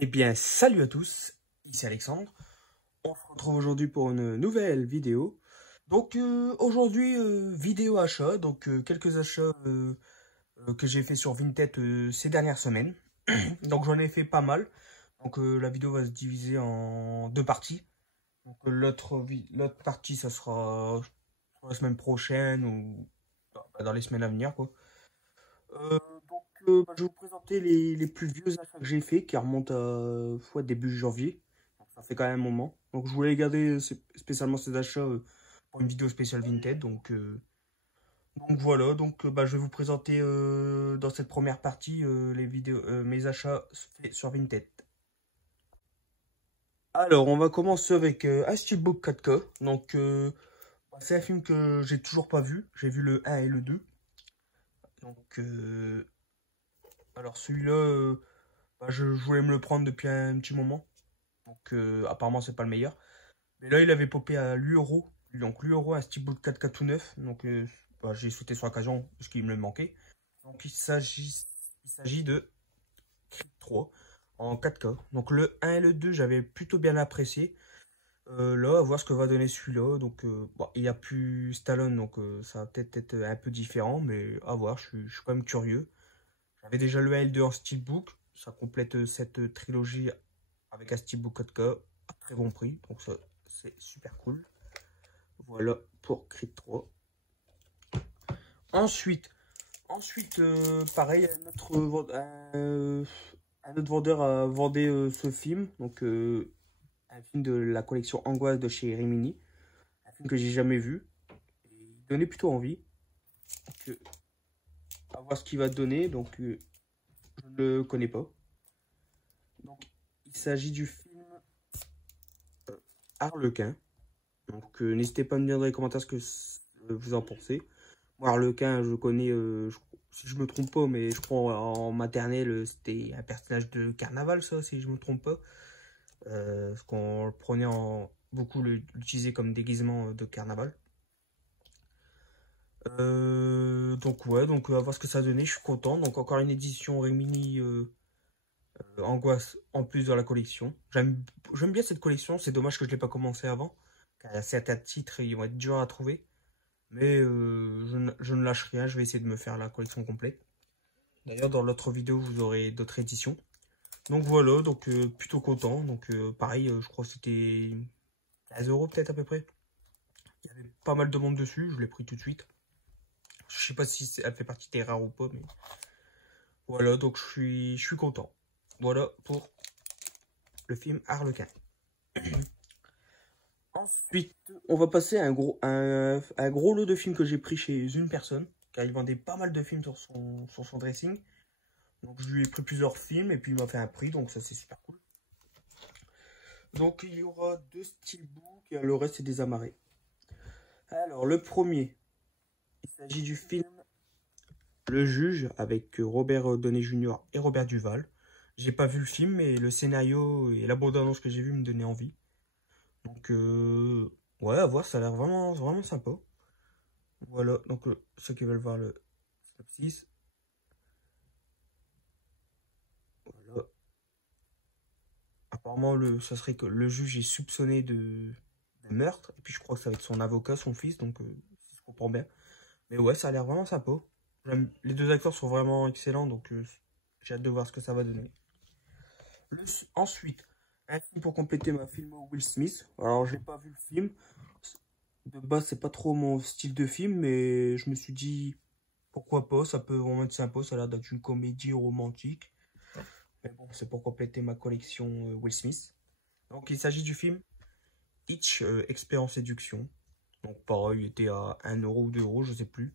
Eh bien, salut à tous, ici Alexandre. On se retrouve aujourd'hui pour une nouvelle vidéo. Donc aujourd'hui, vidéo achat, donc quelques achats que j'ai fait sur Vinted ces dernières semaines. Donc j'en ai fait pas mal. Donc la vidéo va se diviser en deux parties. Donc l'autre partie, ça sera la semaine prochaine ou dans les semaines à venir, quoi. Euh, je vais vous présenter les plus vieux achats que j'ai fait qui remontent à début janvier. Donc, ça fait quand même un moment. Donc je voulais garder spécialement ces achats pour une vidéo spéciale Vinted. Donc voilà, je vais vous présenter dans cette première partie les vidéos, mes achats faits sur Vinted. Alors on va commencer avec un Steelbook 4K. C'est un film que j'ai toujours pas vu. J'ai vu le 1 et le 2. Donc alors celui-là, je voulais me le prendre depuis un petit moment. Donc apparemment c'est pas le meilleur. Mais là il avait popé à 8 euros. Donc 8 euros un Steelbook 4K tout neuf. Donc j'ai sauté sur l'occasion parce qu'il me manquait. Donc il s'agit de Creed 3 en 4K. Donc le 1 et le 2 j'avais plutôt bien apprécié. Là, à voir ce que va donner celui-là. Donc il n'y a plus Stallone, donc ça va peut-être être un peu différent. Mais à voir, je suis quand même curieux. J'avais déjà le 1 et le 2 en Steelbook. Ça complète cette trilogie avec un Steelbook 4K à très bon prix. Donc ça, c'est super cool. Voilà pour Creed 3. Ensuite, pareil, un autre vendeur a vendu ce film. Donc un film de la collection Angoisse de chez Rimini. Un film que j'ai jamais vu. Et il donnait plutôt envie. Donc, à voir ce qu'il va donner. Donc je ne le connais pas. Donc il s'agit du film Harlequin. Donc n'hésitez pas à me dire dans les commentaires ce que vous en pensez. Moi, Harlequin, je connais, si je me trompe pas, mais je crois en maternelle, c'était un personnage de carnaval, ça, si je me trompe pas. Parce qu'on le prenait beaucoup l'utilisait comme déguisement de carnaval. Donc ouais, donc à voir ce que ça a donné, je suis content. Donc encore une édition Rimini Angoisse en plus dans la collection. J'aime bien cette collection, c'est dommage que je ne l'ai pas commencé avant. Car il y a certains titres, ils vont être durs à trouver. Mais je ne lâche rien, je vais essayer de me faire la collection complète. D'ailleurs, dans l'autre vidéo, vous aurez d'autres éditions. Donc voilà, donc plutôt content. Donc pareil, je crois que c'était 15 euros peut-être à peu près. Il y avait pas mal de monde dessus, je l'ai pris tout de suite. Je sais pas si elle fait partie des rares ou pas, mais voilà, donc je suis content. Voilà pour le film Harlequin. Ensuite, on va passer à un gros lot de films que j'ai pris chez une personne, car il vendait pas mal de films sur son dressing. Donc je lui ai pris plusieurs films et puis il m'a fait un prix, donc ça c'est super cool. Donc il y aura deux steelbooks et le reste c'est des amarrés. Alors le premier, il s'agit du film Le Juge avec Robert Downey Jr. et Robert Duval. J'ai pas vu le film mais le scénario et la bande-annonce que j'ai vue me donnaient envie. Donc ouais, à voir, ça a l'air vraiment, vraiment sympa. Voilà, donc ceux qui veulent voir le synopsis. Voilà. Apparemment, ça serait que le juge est soupçonné de meurtre. Et puis je crois que ça va être son avocat, son fils, donc si je comprends bien. Mais ouais, ça a l'air vraiment sympa. Les deux acteurs sont vraiment excellents, donc j'ai hâte de voir ce que ça va donner. Ensuite, un film pour compléter ma film Will Smith. Alors, j'ai pas vu le film. De base, c'est pas trop mon style de film, mais je me suis dit, pourquoi pas, ça peut vraiment être sympa. Ça a l'air d'être une comédie romantique. Mais bon, c'est pour compléter ma collection Will Smith. Donc, il s'agit du film Hitch, expert en séduction. Donc pareil, il était à 1 euro ou 2 euros, je sais plus.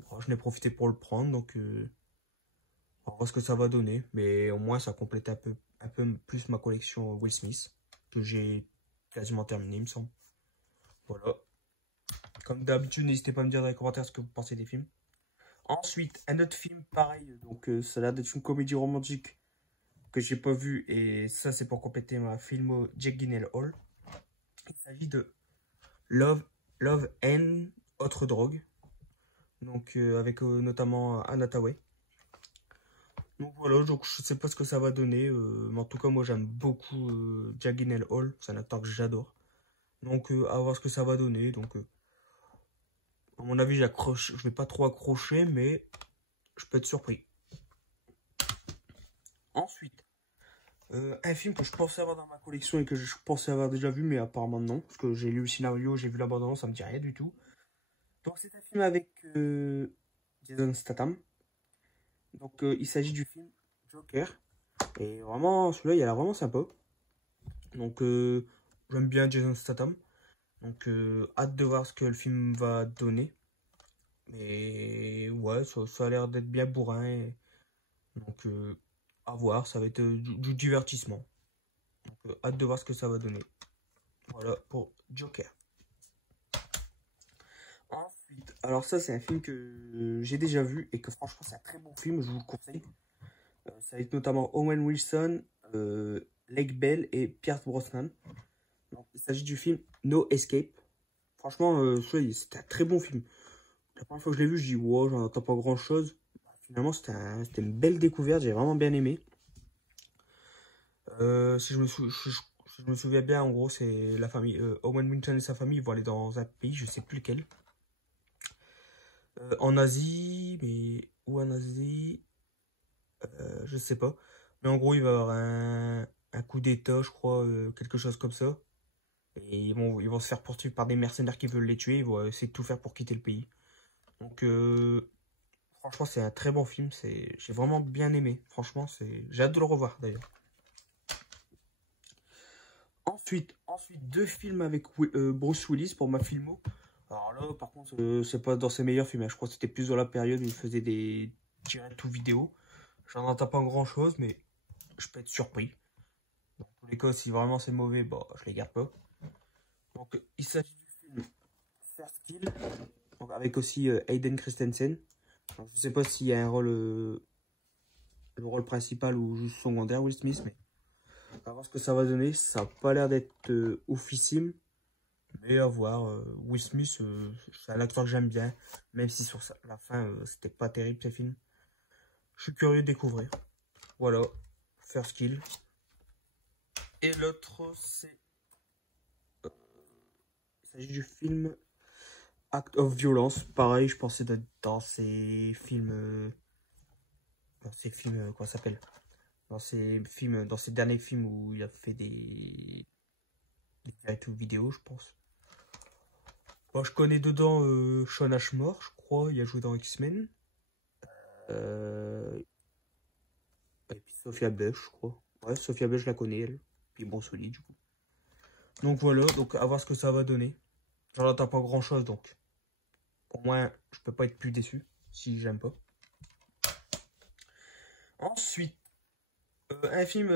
Bon, je n'ai profité pour le prendre, donc on va voir ce que ça va donner. Mais au moins, ça complète un peu plus ma collection Will Smith, que j'ai quasiment terminé, il me semble. Voilà. Comme d'habitude, n'hésitez pas à me dire dans les commentaires ce que vous pensez des films. Ensuite, un autre film pareil, donc ça a l'air d'être une comédie romantique que j'ai pas vue. Et ça, c'est pour compléter ma film Jake Gyllenhaal. Il s'agit de Love and Autre Drogue. Donc avec notamment Anna Tawai. Donc voilà, donc je sais pas ce que ça va donner, mais en tout cas moi j'aime beaucoup Jack Gyllenhaal, c'est un acteur que j'adore. Donc à voir ce que ça va donner. Donc à mon avis j'accroche, je vais pas trop accrocher, mais je peux être surpris. Ensuite, un film que je pensais avoir dans ma collection et que je pensais avoir déjà vu, mais apparemment non, parce que j'ai lu le scénario, j'ai vu la bande-annonce, ça me dit rien du tout. Donc c'est un film avec Jason Statham. Donc il s'agit du film Joker. Et vraiment, celui-là, il a l'air vraiment sympa. Donc j'aime bien Jason Statham. Donc hâte de voir ce que le film va donner. Mais ouais, ça a l'air d'être bien bourrin. Donc à voir, ça va être du divertissement. Donc hâte de voir ce que ça va donner. Voilà pour Joker. Ensuite, alors ça c'est un film que j'ai déjà vu et que franchement c'est un très bon film, je vous le conseille. Ça va être notamment Owen Wilson, Lake Bell et Pierce Brosnan. Donc, il s'agit du film No Escape. Franchement, c'était un très bon film. La première fois que je l'ai vu, je dis wow, j'en entends pas grand chose. Finalement, c'était une belle découverte, j'ai vraiment bien aimé. Si je me souviens bien, en gros, c'est la famille. Owen Wilson et sa famille vont aller dans un pays, je sais plus lequel. En Asie, mais où en Asie? Je sais pas. Mais en gros, il va y avoir un coup d'état, je crois, quelque chose comme ça. Et ils vont se faire poursuivre par des mercenaires qui veulent les tuer. Ils vont essayer de tout faire pour quitter le pays. Donc, franchement, c'est un très bon film. J'ai vraiment bien aimé. Franchement, j'ai hâte de le revoir d'ailleurs. Ensuite, deux films avec Bruce Willis pour ma filmo. Alors là, par contre, c'est pas dans ses meilleurs films, hein. Je crois que c'était plus dans la période où il faisait des directs ou vidéos. J'en entends pas grand chose, mais je peux être surpris. Dans tous les cas, si vraiment c'est mauvais, bah, je les garde pas. Donc, il s'agit du film First Kill, donc, avec aussi Hayden Christensen. Alors, je sais pas s'il y a un rôle, le rôle principal ou juste secondaire, Will Smith, mais on va voir ce que ça va donner. Ça n'a pas l'air d'être oufissime, mais à voir. Will Smith, c'est un acteur que j'aime bien, même si sur la fin, c'était pas terrible ces films. Je suis curieux de découvrir. Voilà, First Kill. Et l'autre, il s'agit du film Act of Violence. Pareil, je pensais d'être dans ces films. Comment ça s'appelle? Dans ces derniers films où il a fait des directs vidéo, je pense. Bon, je connais dedans Shawn Ashmore, je crois. Il a joué dans X-Men. Euh, et puis Sophia Bush, je crois. Ouais, Sophia Bush, je la connais, elle. Puis bon, solide, du coup. Donc voilà, donc à voir ce que ça va donner. J'en entends pas grand chose, donc au moins, je peux pas être plus déçu si j'aime pas. Ensuite, un film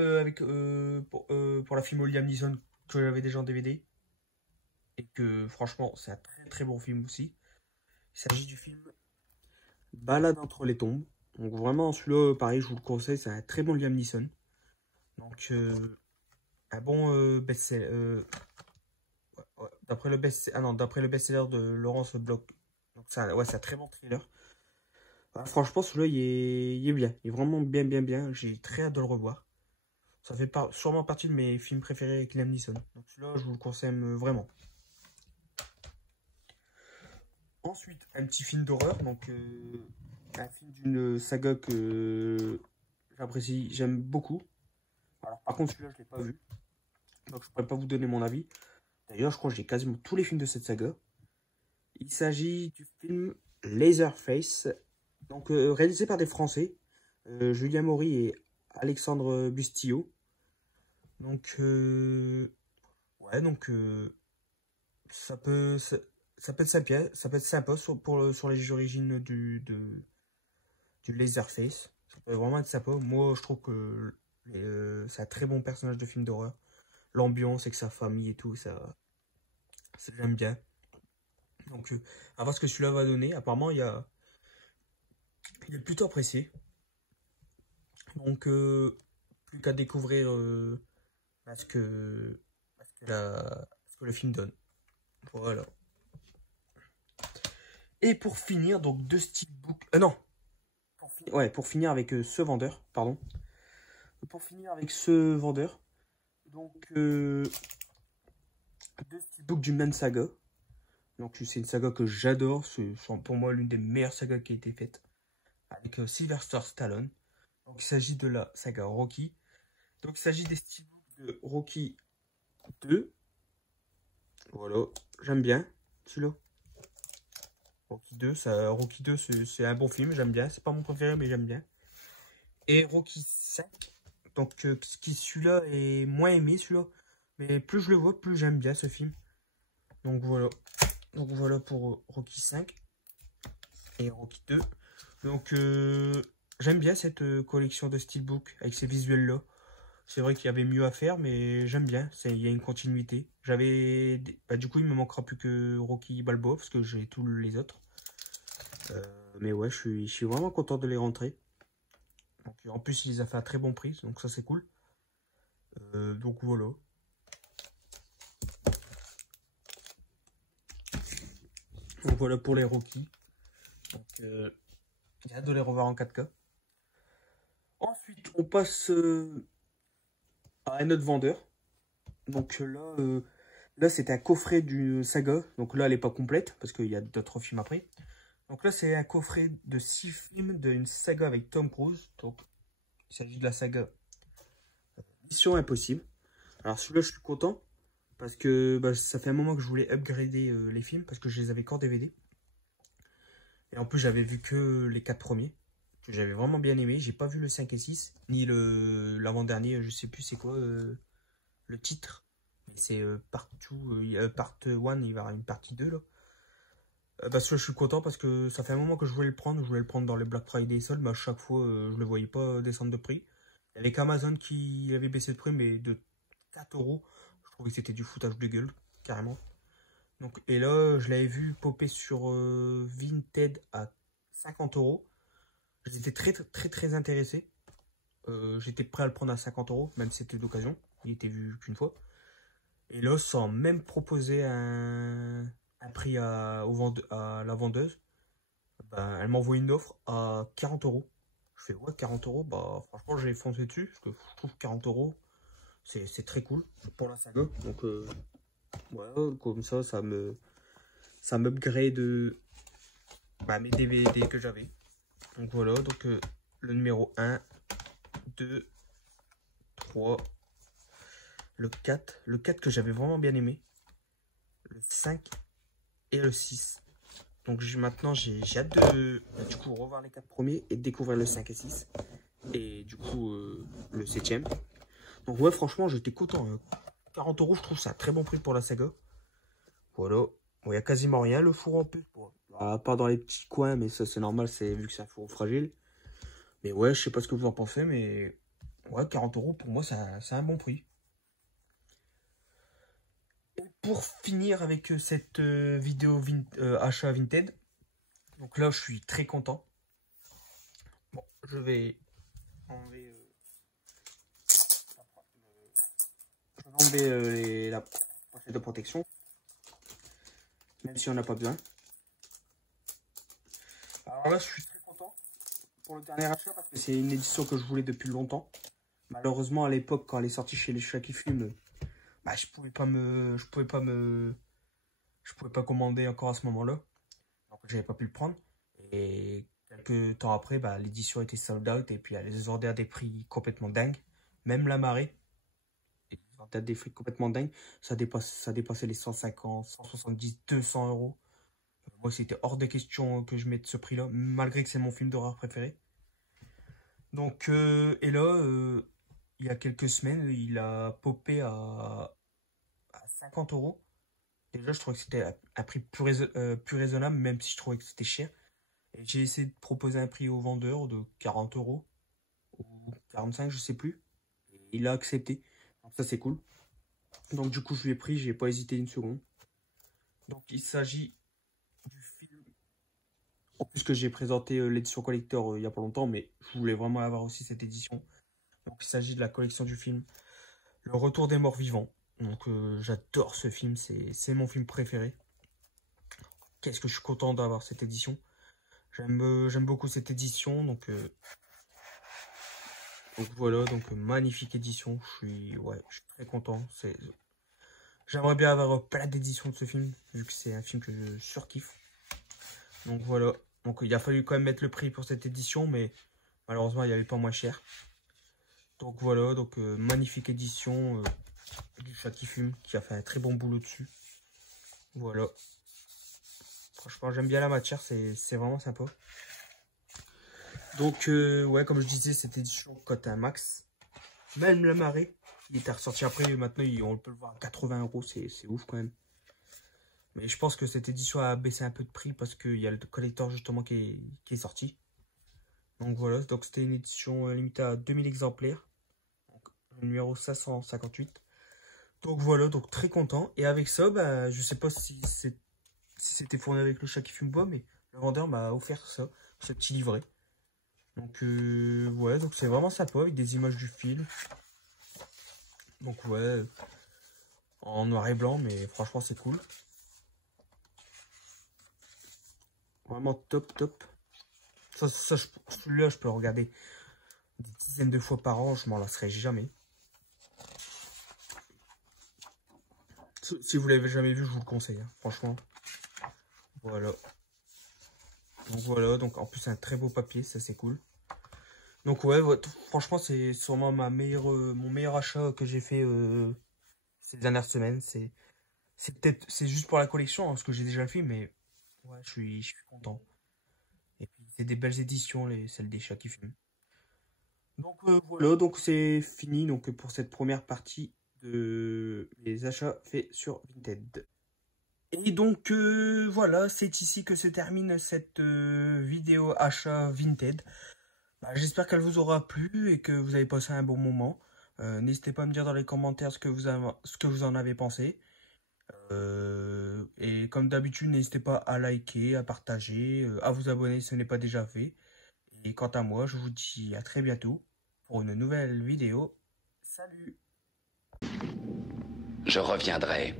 pour la film Liam Neeson que j'avais déjà en DVD. Et que franchement, c'est un très très bon film aussi. Il s'agit du film Balade entre les tombes. Donc vraiment, celui-là, pareil, je vous le conseille, c'est un très bon Liam Neeson. Donc, un bon best-seller. Ouais, d'après le best-seller de Laurence Bloch. Donc, c'est un très bon thriller. Franchement, celui-là, il est bien. Il est vraiment bien, bien, bien. J'ai très hâte de le revoir. Ça fait sûrement partie de mes films préférés avec Liam Neeson. Donc, celui-là, je vous le conseille vraiment. Ensuite, un petit film d'horreur. Donc, un film d'une saga que j'apprécie, j'aime beaucoup. Alors, par contre, celui-là, je ne l'ai pas vu. Donc, je ne pourrais pas vous donner mon avis. D'ailleurs, je crois que j'ai quasiment tous les films de cette saga. Il s'agit du film Laserface, donc réalisé par des Français, Julien Maury et Alexandre Bustillo. Donc, ouais, donc ça peut, ça, ça peut être sympa sur les origines du Laserface. Ça peut vraiment être sympa. Moi, je trouve que c'est un très bon personnage de film d'horreur. L'ambiance avec sa famille et tout, ça j'aime bien. Donc, à voir ce que celui-là va donner. Apparemment, il est plutôt apprécié. Donc, plus qu'à découvrir ce ce que le film donne. Voilà. Et pour finir, donc, deux steelbooks. Non! pour finir avec ce vendeur, pardon. Pour finir avec ce vendeur, donc deux steelbooks du même saga. Donc c'est une saga que j'adore, c'est pour moi l'une des meilleures sagas qui a été faite, avec Sylvester Stallone. Donc il s'agit de la saga Rocky. Donc il s'agit des steelbooks de Rocky 2. Voilà, j'aime bien celui-là. Rocky 2 c'est un bon film, j'aime bien. C'est pas mon préféré mais j'aime bien. Et Rocky 5, donc celui-là est moins aimé celui-là. Mais plus je le vois, plus j'aime bien ce film. Donc voilà. Donc voilà pour Rocky 5 et Rocky 2. Donc j'aime bien cette collection de steelbook avec ces visuels là. C'est vrai qu'il y avait mieux à faire, mais j'aime bien. Il y a une continuité. Du coup, il me manquera plus que Rocky Balboa parce que j'ai tous les autres. Mais ouais, je suis vraiment content de les rentrer. Donc, en plus, il les a fait à très bon prix, donc ça c'est cool. Donc voilà. Donc voilà pour les Rocky. Donc, j'ai hâte de les revoir en 4K. Ensuite, on passe à un autre vendeur. Donc là c'est un coffret du saga. Donc là, elle n'est pas complète parce qu'il y a d'autres films après. Donc là, c'est un coffret de 6 films d'une saga avec Tom Cruise. Donc, il s'agit de la saga Mission Impossible. Alors celui-là, je suis content parce que ça fait un moment que je voulais upgrader les films parce que je les avais qu'en DVD. Et en plus, j'avais vu que les 4 premiers que j'avais vraiment bien aimé. J'ai pas vu le 5 et 6 ni l'avant-dernier, je sais plus c'est quoi le titre. Mais c'est part 1, il va y avoir une partie 2 là. Celui-là, je suis content parce que ça fait un moment que je voulais le prendre. Je voulais le prendre dans les Black Friday soldes, mais à chaque fois, je le voyais pas descendre de prix. Il y avait qu'Amazon qui avait baissé de prix, mais de 4 euros. Je trouvais que c'était du foutage de gueule, carrément. Donc, et là, je l'avais vu popper sur Vinted à 50 euros. J'étais très intéressé. J'étais prêt à le prendre à 50 euros, même si c'était d'occasion. Il était vu qu'une fois. Et là, sans même proposer un prix à la vendeuse, elle m'envoie une offre à 40 euros. Je fais ouais, 40 euros, franchement, j'ai foncé dessus parce que je trouve 40 euros, c'est très cool pour la saga. Donc, ouais, comme ça m'upgrade mes DVD que j'avais. Donc voilà, donc le numéro 1, 2, 3, le 4. Le 4 que j'avais vraiment bien aimé. Le 5 et le 6. Donc maintenant j'ai hâte de du coup revoir les 4 premiers et de découvrir le 5 et 6. Et du coup le 7ème. Donc ouais, franchement j'étais content. 40 euros, je trouve ça un très bon prix pour la saga. Voilà. Bon, il n'y a quasiment rien, le four en plus. Bon, à part dans les petits coins, mais ça c'est normal, c'est vu que c'est un four fragile. Mais ouais, je sais pas ce que vous en pensez, mais ouais, 40 euros pour moi c'est un bon prix. Et pour finir avec cette vidéo achat Vinted, donc là je suis très content. Bon, je vais enlever, la pochette de protection, même si on n'a pas besoin. Alors là je suis très content pour le dernier achat parce que c'est une édition que je voulais depuis longtemps. Malheureusement à l'époque quand elle est sortie chez les Chats qui fument, je pouvais pas commander encore à ce moment-là. Donc j'avais pas pu le prendre. Et quelques temps après, l'édition était sold out et puis elle les vendait à des prix complètement dingues. Même la marée, ils vendaient à des prix complètement dingues. Ça dépassait les 150, 170, 200 euros. Moi, c'était hors de question que je mette ce prix-là, malgré que c'est mon film d'horreur préféré. Donc, et là, il y a quelques semaines, il a popé à 50 euros. Déjà, je trouvais que c'était un prix plus raisonnable, même si je trouvais que c'était cher. Et j'ai essayé de proposer un prix au vendeur de 40 euros ou 45, je sais plus. Et il a accepté. Donc ça, c'est cool. Donc du coup, je l'ai pris, j'ai pas hésité une seconde. Donc il s'agit du film. En plus que j'ai présenté l'édition collector il y a pas longtemps, mais je voulais vraiment avoir aussi cette édition. Donc il s'agit de la collection du film Le Retour des Morts Vivants. Donc j'adore ce film, c'est mon film préféré. Qu'est-ce que je suis content d'avoir cette édition. J'aime beaucoup cette édition, donc voilà, donc magnifique édition. Je suis très content. J'aimerais bien avoir plein d'éditions de ce film, vu que c'est un film que je surkiffe. Donc voilà. Donc il a fallu quand même mettre le prix pour cette édition, mais malheureusement il n'y avait pas moins cher. Donc voilà, donc magnifique édition du Chucky Film qui a fait un très bon boulot dessus. Voilà. Franchement j'aime bien la matière, c'est vraiment sympa. Donc ouais, comme je disais, cette édition cote un max. Même la marée, il était ressorti après, maintenant on peut le voir à 80 €, c'est ouf quand même. Mais je pense que cette édition a baissé un peu de prix parce qu'il y a le collector justement qui est sorti. Donc voilà, donc c'était une édition limitée à 2000 exemplaires. Donc, le numéro 558. Donc voilà, donc très content. Et avec ça, bah, je sais pas si c'était fourni avec le chat qui fume pas, mais le vendeur m'a offert ça, ce petit livret. Donc ouais, donc c'est vraiment sympa avec des images du film. Donc ouais, en noir et blanc, mais franchement c'est cool. Vraiment top, top. Celui-là, je peux le regarder des dizaines de fois par an, je m'en lasserai jamais. Si vous l'avez jamais vu, je vous le conseille, hein, franchement. Voilà. Donc voilà, donc en plus c'est un très beau papier, ça c'est cool. Donc ouais, franchement c'est sûrement mon meilleur achat que j'ai fait ces dernières semaines. C'est juste pour la collection, hein, parce que j'ai déjà le film, mais ouais, je suis content. Et puis c'est des belles éditions, celles des chats qui fument. Donc voilà, donc c'est fini donc pour cette première partie de les achats faits sur Vinted. Et donc voilà, c'est ici que se termine cette vidéo achat Vinted. Bah, j'espère qu'elle vous aura plu et que vous avez passé un bon moment. N'hésitez pas à me dire dans les commentaires ce que vous en avez pensé. Et comme d'habitude, n'hésitez pas à liker, à partager, à vous abonner si ce n'est pas déjà fait. Et quant à moi, je vous dis à très bientôt pour une nouvelle vidéo. Salut! Je reviendrai.